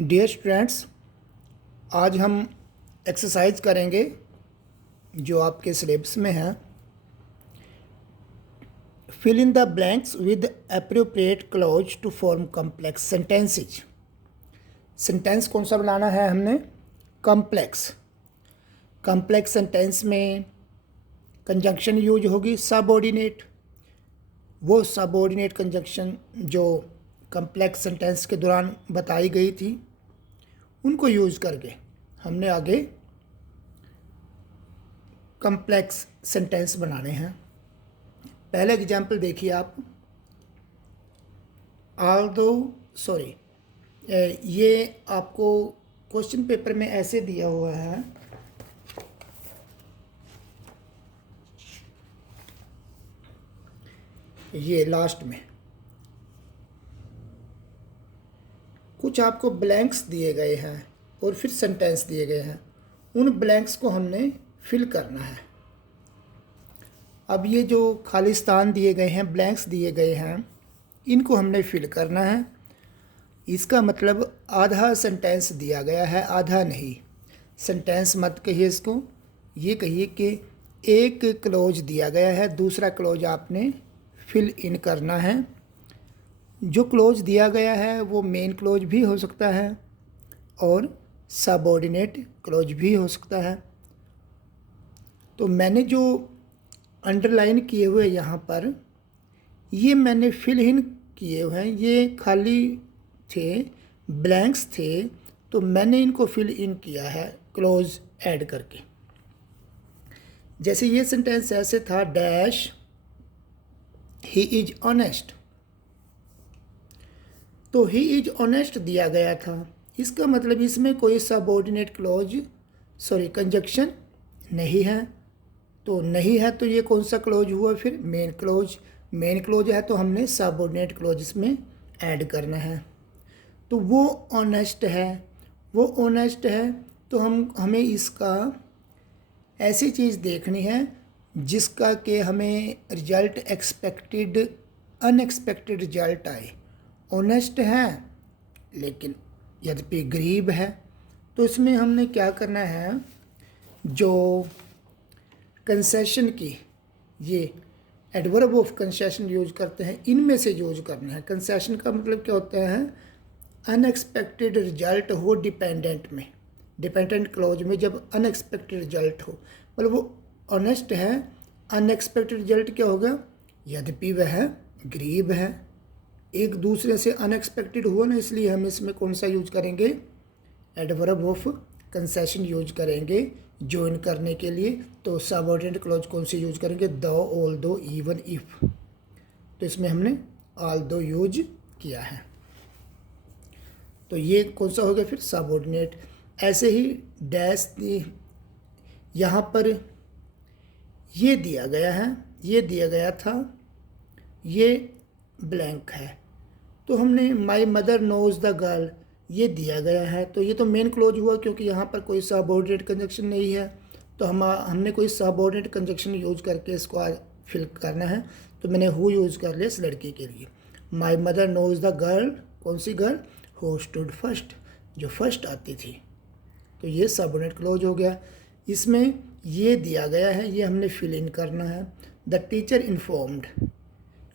Dear students, आज हम exercise करेंगे जो आपके सिलेबस में है। Fill in the blanks with appropriate clause to form complex sentences. Sentence कौन सा बनाना है हमने? कॉम्प्लेक्स। कॉम्प्लेक्स सेंटेंस में कंजंक्शन यूज होगी सबऑर्डिनेट। वो सबऑर्डिनेट कंजंक्शन जो कॉम्प्लेक्स सेंटेंस के दौरान बताई गई थी, उनको यूज़ करके हमने आगे कॉम्प्लेक्स सेंटेंस बनाने हैं। पहले एग्जाम्पल देखिए आप। ये आपको क्वेश्चन पेपर में ऐसे दिया हुआ है। ये लास्ट में कुछ आपको ब्लैंक्स दिए गए हैं और फिर सेंटेंस दिए गए हैं। उन ब्लैंक्स को हमने फिल करना है। अब ये जो खालिस्तान दिए गए हैं, ब्लैंक्स दिए गए हैं, इनको हमने फिल करना है। इसका मतलब आधा सेंटेंस दिया गया है, आधा नहीं। सेंटेंस मत कहिए इसको, ये कहिए कि एक क्लोज दिया गया है, दूसरा क्लोज आपने फिल इन करना है। जो क्लोज दिया गया है वो मेन क्लोज भी हो सकता है और सबऑर्डिनेट क्लोज भी हो सकता है। तो मैंने जो अंडरलाइन किए हुए यहाँ पर, ये मैंने फिल इन किए हुए हैं। ये खाली थे, ब्लैंक्स थे, तो मैंने इनको फिल इन किया है क्लोज ऐड करके। जैसे ये सेंटेंस ऐसे था, डैश ही इज ऑनेस्ट। तो ही इज ऑनेस्ट दिया गया था, इसका मतलब इसमें कोई सबऑर्डिनेट क्लोज कंजक्शन नहीं है। तो नहीं है तो ये कौन सा क्लोज हुआ? फिर मेन क्लोज। मेन क्लोज है तो हमने सबऑर्डिनेट क्लोज इसमें ऐड करना है। तो वो ऑनेस्ट है, वो ऑनेस्ट है, तो हमें इसका ऐसी चीज़ देखनी है जिसका कि हमें रिजल्ट एक्सपेक्टेड अनएक्सपेक्टेड रिजल्ट आए। ऑनेस्ट है लेकिन यद्यपि गरीब है, तो इसमें हमने क्या करना है, जो कंसेशन की ये एडवर्ब ऑफ कंसेशन यूज करते हैं, इनमें से यूज करना है। कंसेशन का मतलब क्या होता है? अनएक्सपेक्टेड रिजल्ट हो डिपेंडेंट में, डिपेंडेंट क्लॉज में जब अनएक्सपेक्टेड रिजल्ट हो, मतलब वो ऑनेस्ट है, अनएक्सपेक्टेड रिजल्ट क्या होगा? यद्यपि वह गरीब है। एक दूसरे से अनएक्सपेक्टेड हुआ ना, इसलिए हम इसमें कौन सा यूज करेंगे? एडवर्ब ऑफ कंसेशन यूज करेंगे ज्वाइन करने के लिए। तो सबऑर्डिनेट क्लॉज कौन सी यूज करेंगे? दो, ऑल दो, इवन, इफ। तो इसमें हमने ऑल दो यूज किया है, तो ये कौन सा हो गया फिर? सबऑर्डिनेट। ऐसे ही डैश यहाँ पर ये दिया गया है, ये दिया गया था, ये ब्लैंक है, तो हमने my mother knows the girl ये दिया गया है, तो ये तो मेन क्लोज हुआ क्योंकि यहाँ पर कोई सबऑर्डिनेट कंजक्शन नहीं है। तो हमने कोई सबऑर्डिनेट कंजक्शन यूज करके इसको फिल करना है। तो मैंने हु यूज कर लिया इस लड़की के लिए। My mother knows the girl, कौन सी गर्ल? हु स्टूड फर्स्ट, जो फर्स्ट आती थी। तो ये सबऑर्डिनेट क्लोज हो गया। इसमें ये दिया गया है, ये हमने फिल इन करना है। द टीचर इन्फॉर्म्ड,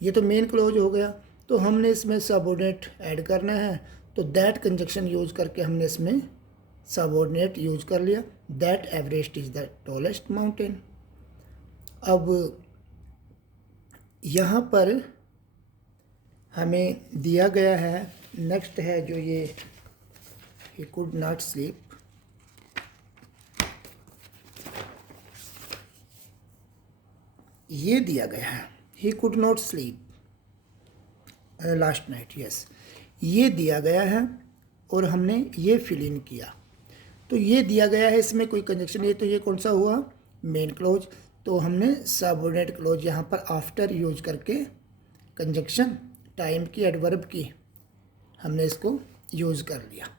ये तो मेन क्लोज हो गया, तो हमने इसमें सबऑर्डिनेट ऐड करना है। तो दैट कंजक्शन यूज करके हमने इसमें सबऑर्डिनेट यूज कर लिया। That Everest is the tallest mountain. अब यहाँ पर हमें दिया गया है, नेक्स्ट है जो ये ही कुड नॉट स्लीप। ये दिया गया है, he could not sleep last night, yes, ये दिया गया है और हमने ये फिल इन किया। तो ये दिया गया है, इसमें कोई कंजक्शन नहीं, तो ये कौन सा हुआ? Main clause. तो हमने सबऑर्डिनेट क्लोज यहाँ पर आफ्टर यूज करके कंजक्शन टाइम की, एडवर्ब की, हमने इसको यूज़ कर लिया।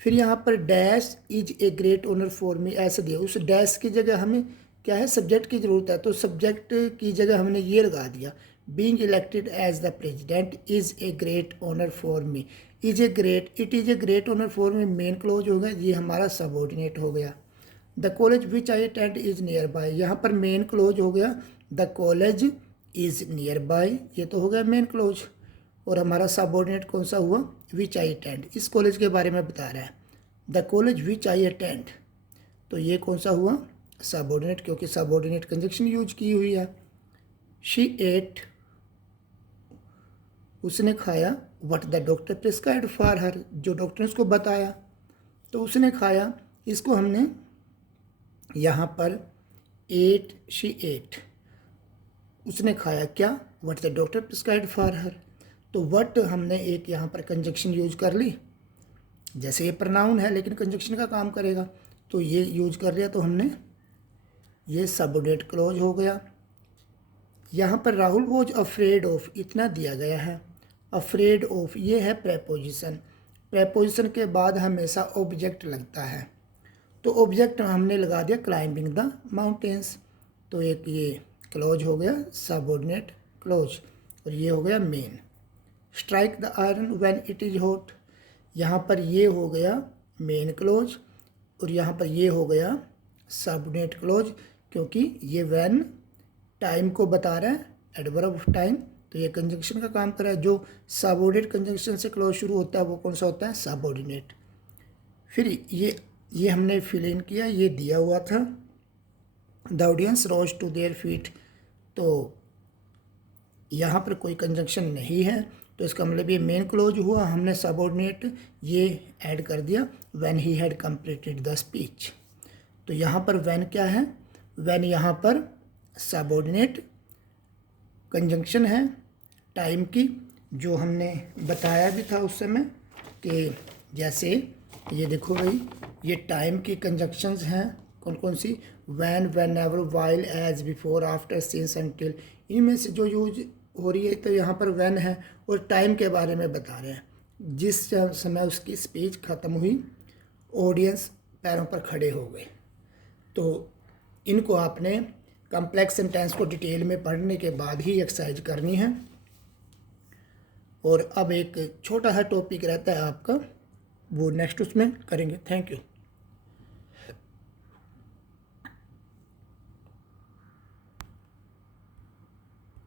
फिर यहाँ पर dash is a great honour for me ऐसा दिया, उस डैश की जगह हमें क्या है? सब्जेक्ट की ज़रूरत है, तो सब्जेक्ट की जगह हमने ये लगा दिया। Being elected as the president is a great honour for me. It is a great honour for me main clause हो गया, ये हमारा सबऑर्डिनेट हो गया। The college which I attend is nearby, यहाँ पर मेन क्लोज हो गया the college is nearby, ये तो हो गया मेन क्लोज। और हमारा सबऑर्डिनेट कौन सा हुआ, विच आई अटेंड, इस कॉलेज के बारे में बता रहा है। The college which I attend, तो ये कौन सा हुआ, सबऑर्डिनेट, क्योंकि सबऑर्डिनेट कंजक्शन यूज की हुई है। शी एट, उसने खाया, what the doctor prescribed for her, जो डॉक्टर ने उसको बताया, तो उसने खाया, इसको हमने यहाँ पर एट, शी एट, उसने खाया क्या, what the doctor prescribed for her, तो व्हाट हमने एक यहाँ पर कंजक्शन यूज कर ली, जैसे ये प्रनाउन है लेकिन कंजक्शन का काम करेगा, तो ये यूज कर लिया, तो हमने ये सबऑर्डिनेट क्लोज हो गया। यहाँ पर राहुल वॉज अफ्रेड ऑफ, इतना दिया गया है, अफ्रेड ऑफ ये है प्रेपोजिशन, प्रेपोजिशन के बाद हमेशा ऑब्जेक्ट लगता है, तो ऑब्जेक्ट हमने लगा दिया क्लाइंबिंग द माउंटेन्स, तो एक ये क्लोज हो गया सबऑर्डिनेट क्लोज, और ये हो गया main. Strike the iron when it is hot, यहाँ पर ये हो गया मेन क्लोज, और यहाँ पर ये हो गया सबऑर्डिनेट क्लोज, क्योंकि ये व्हेन टाइम को बता रहा है, एडवर्ब ऑफ टाइम, तो ये कंजंक्शन का काम कर रहा है। जो सबऑर्डिनेट कंजंक्शन से क्लोज शुरू होता है वो कौन सा होता है, सबऑर्डिनेट। फिर ये हमने फिल इन किया, ये दिया हुआ था the audience rose to their feet, तो यहाँ पर कोई कंजंक्शन नहीं है, तो इसका मतलब ये मेन क्लोज हुआ, हमने सबऑर्डिनेट ये ऐड कर दिया when he had completed the speech. तो यहाँ पर व्हेन क्या है, व्हेन यहाँ पर सबऑर्डिनेट कंजंक्शन है टाइम की, जो हमने बताया भी था उस समय कि जैसे ये देखो भाई, ये टाइम की कंजंक्शंस हैं कौन कौन सी, when, whenever, while, as, before, after, since, until, इनमें से जो यूज हो रही है, तो यहाँ पर व्हेन है और टाइम के बारे में बता रहे हैं, जिस समय उसकी स्पीच ख़त्म हुई ऑडियंस पैरों पर खड़े हो गए। तो इनको आपने कम्प्लेक्स सेंटेंस को डिटेल में पढ़ने के बाद ही एक्सरसाइज करनी है। और अब एक छोटा सा टॉपिक रहता है आपका, वो नेक्स्ट उसमें करेंगे। Thank you.